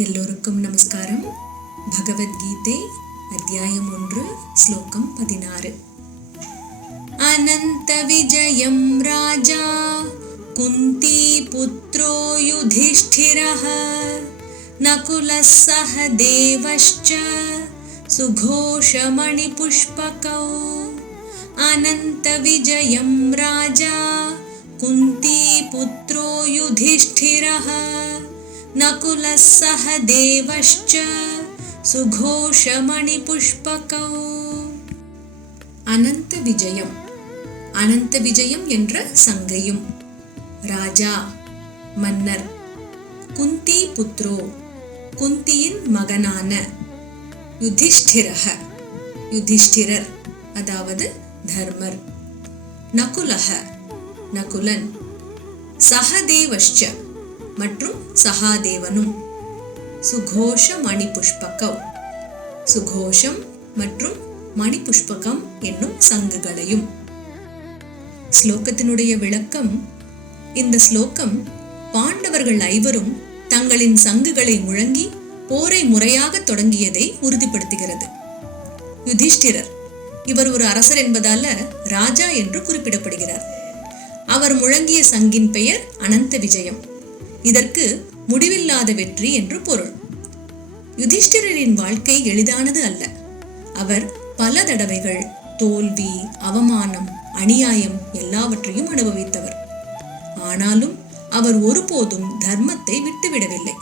எல்லோருக்கும் நமஸ்காரம். பகவத்கீதை அத்தியாயம் 1 ஸ்லோகம் 16. அனந்த விஜயம் ராஜா குந்தி புத்ரோ யுதிஷ்டிரஹ நகுலः சஹ தேவஸ்ச சுகோஷமணி புஷ்பகௌ. அனந்த விஜயம் ராஜா குந்தி புத்ரோ யுதிஷ்டிரஹ நகுலः சஹ தேவஸ்ச சுகோஷமணி புஷ்பகௌ. அனந்த விஜயம், அனந்த விஜயம் என்ற சங்கையும், ராஜா மன்னர், குந்தி புத்ரோ குந்தியின் மகனான, யுதிஷ்டிரஹ யுதிஷ்டிரர் அதாவது தர்மர், நகுலஹ நகுலன், சஹதேவஸ்ச மற்றும் சகாதேவனும், சுகோஷ மணி புஷ்பகௌ சுகோஷம் மற்றும் மணி புஷ்பகம் என்னும் சங்குகளையும். ஸ்லோகத்தினுடைய விளக்கம். இந்த ஸ்லோகம் பாண்டவர்கள் ஐவரும் தங்களின் சங்குகளை முழங்கி போரை முறையாக தொடங்கியதை உறுதிப்படுத்துகிறது. யுதிஷ்டிரர் இவர் ஒரு அரசர் என்பதால ராஜா என்று குறிப்பிடப்படுகிறார். அவர் முழங்கிய சங்கின் பெயர் அனந்த விஜயம். இதற்கு முடிவில்லாத வெற்றி என்று பொருள். யுதிஷ்டிரரின் வாழ்க்கை எளிதானது அல்ல. அவர் பல தடவைகள் தோல்வி, அவமானம், அநியாயம் எல்லாவற்றையும் அனுபவித்தவர். ஆனாலும் அவர் ஒருபோதும் தர்மத்தை விட்டுவிடவில்லை.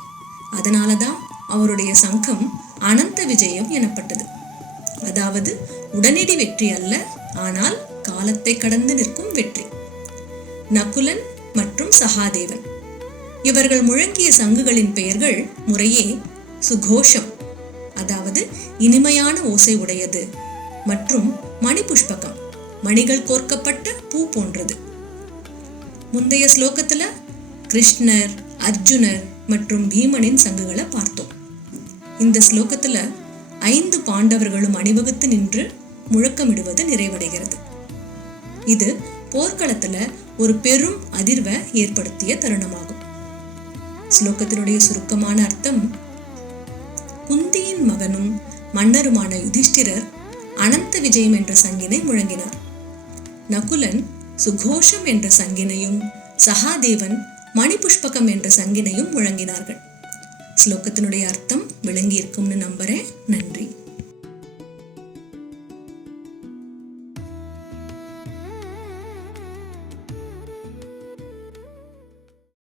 அதனாலதான் அவருடைய சங்கம் அனந்த விஜயம் எனப்பட்டது. அதாவது உடனடி வெற்றி அல்ல, ஆனால் காலத்தை கடந்து நிற்கும் வெற்றி. நகுலன் மற்றும் சகாதேவன் இவர்கள் முழங்கிய சங்குகளின் பெயர்கள் முறையே சுகோஷம் அதாவது இனிமையான ஓசை உடையது மற்றும் மணி புஷ்பகம் மணிகள் கோர்க்கப்பட்ட பூ போன்றது. முந்தைய ஸ்லோகத்துல கிருஷ்ணர், அர்ஜுனர் மற்றும் பீமனின் சங்குகளை பார்த்தோம். இந்த ஸ்லோகத்துல 5 பாண்டவர்களும் அணிவகுத்து நின்று முழக்கமிடுவது நிறைவடைகிறது. இது போர்க்களத்துல ஒரு பெரும் அதிர்வை ஏற்படுத்திய தருணமாகும். ஸ்லோகத்தினுடைய சுருக்கமான அர்த்தம்: குந்தியின் மகனும் மன்னருமான யுதிஷ்டிரர் அனந்த விஜயம் என்ற சங்கினை முழங்கினார். நகுலன் சுகோஷம் என்ற சங்கினையும், சகாதேவன் மணி புஷ்பகம் என்ற சங்கினையும் முழங்கினார்கள். ஸ்லோகத்தினுடைய அர்த்தம் விளங்கி இருக்கும்னு நம்புறேன். நன்றி.